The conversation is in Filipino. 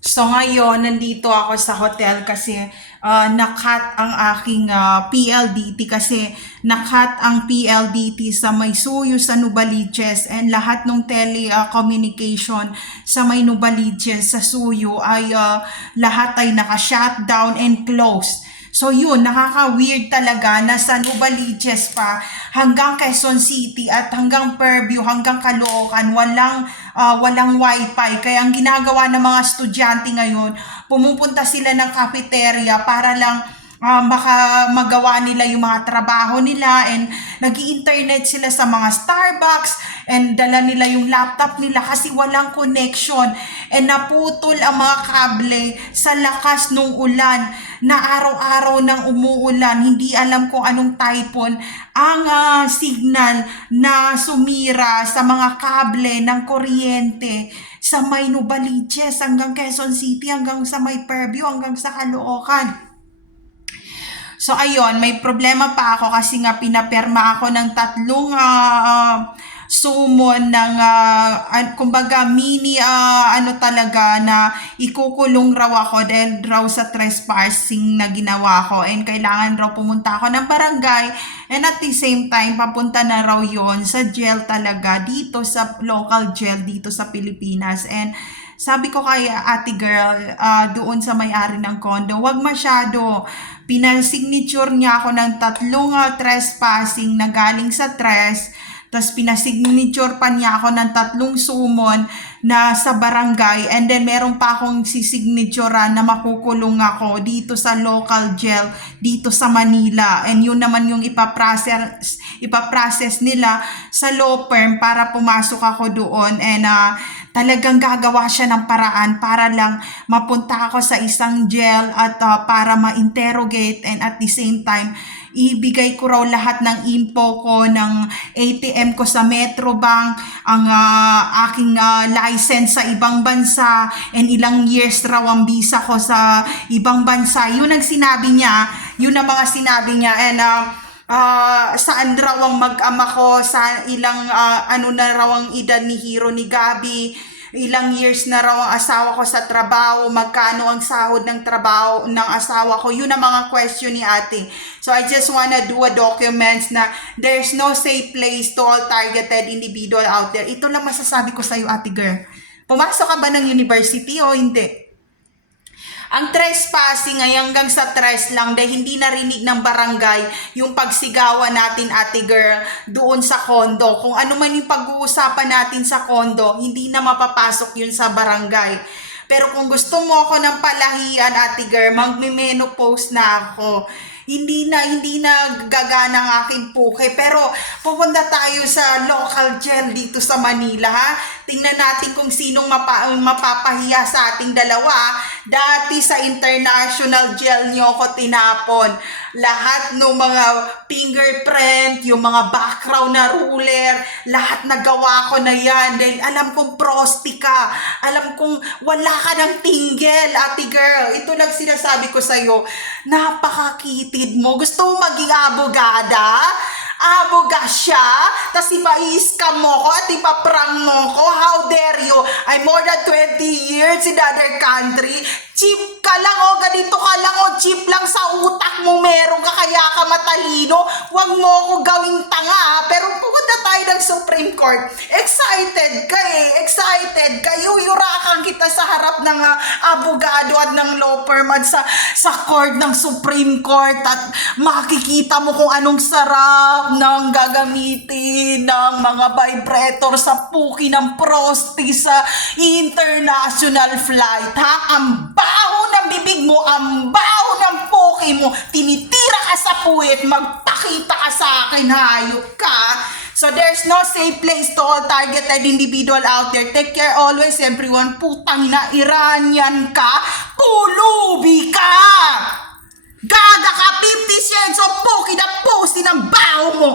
So ngayon, nandito ako sa hotel kasi nakat ang aking PLDT kasi nakat ang PLDT sa may Suyo sa Nubaliches and lahat ng telecommunication sa may Nubaliches sa Suyo ay lahat ay naka-shutdown and closed. So yun, nakaka-weird talaga na sa Nubaliches pa hanggang Quezon City at hanggang Fairview, hanggang Caloocan, walang wifi. Kaya ang ginagawa ng mga estudyante ngayon, pumupunta sila ng cafeteria para lang magawa nila yung mga trabaho nila and nag-i-internet sila sa mga Starbucks and dala nila yung laptop nila kasi walang connection and naputol ang mga kable sa lakas ng ulan na araw-araw nang umuulan. Hindi alam kung anong typhoon ang signal na sumira sa mga kable ng kuryente sa may Nubaliches hanggang Quezon City, hanggang sa may Fairview, hanggang sa Caloocan. So ayun, may problema pa ako kasi nga pinaperma ako ng tatlong sumon ng kumbaga mini ano talaga na ikukulong raw ako dahil raw sa trespassing na ginawa ko and kailangan raw pumunta ako ng barangay and at the same time papunta na raw yon sa jail talaga dito sa local jail dito sa Pilipinas. And sabi ko kay ate girl, doon sa may-ari ng condo, wag masyado. Pinasignature niya ako ng tatlong trespassing na galing sa tres. Tapos pinasignature pa niya ako ng tatlong sumon na sa barangay. And then meron pa akong sisignaturean na makukulong ako dito sa local jail dito sa Manila. And yun naman yung ipaprocess nila sa law firm para pumasok ako doon. And talagang gagawa siya ng paraan para lang mapunta ako sa isang jail at para ma-interrogate and at the same time ibigay ko raw lahat ng info ko ng ATM ko sa Metrobank, ang aking license sa ibang bansa and ilang years raw ang visa ko sa ibang bansa. Yun ang sinabi niya, yun ang mga sinabi niya. And saan raw ang mag-ama ko, sa ilang ano na raw ang edad ni Hero ni Gabi, ilang years na raw ang asawa ko sa trabaho, magkano ang sahod ng trabaho ng asawa ko. Yun ang mga question ni ate. So I just wanna do a documents na there's no safe place to all targeted individual out there. Ito lang masasabi ko sa'yo, ate girl. Pumasok ka ba ng university o hindi? Ang trespassing ay hanggang sa tres lang dahil hindi narinig ng barangay yung pagsigawan natin, ate girl, doon sa kondo. Kung ano man yung pag-uusapan natin sa kondo, hindi na mapapasok yun sa barangay. Pero kung gusto mo ako ng palahian, ate girl, magme-menopause na ako. Hindi na gagana ang aking puke. Pero pupunta tayo sa local jail dito sa Manila, ha? Tingnan natin kung sinong mapapahiya sa ating dalawa. Dati sa international jail nyo ako tinapon. Lahat ng mga fingerprint, yung mga background na ruler, lahat nagawa ko na yan. Dahil alam kong prosti ka. Alam kong wala ka ng tinggel, ate girl. Ito lang sinasabi ko sa'yo. Napakakitid mo. Gusto mo maging abogada? Abogasya, tas ipa-scam mo ko at ipa-prank mo ko. How dare you? I'm more than 20 years in other country. Cheap ka lang o ganito ka lang o cheap lang sa utak mo meron ka kaya ka matalino. Huwag mo ako gawing tanga. Pero pupunta tayo ng Supreme Court. Excited ka eh. Excited ka. Yuyurakan kita sa harap ng abogado at ng law firm at sa court ng Supreme Court at makikita mo kung anong sarap ng gagamitin ng mga vibrator sa puki ng prosti sa international flight. Ha? Ang baho ng bibig mo, ang baho ng puki mo, tinitira ka sa puwit, magpakita ka sa akin, hayop ka. So there's no safe place to all targeted individual out there. Take care always, everyone. Putang ina, Iranian ka, pulubi ka! Gaga ka, 50 cents o puki na pusi ng baho mo!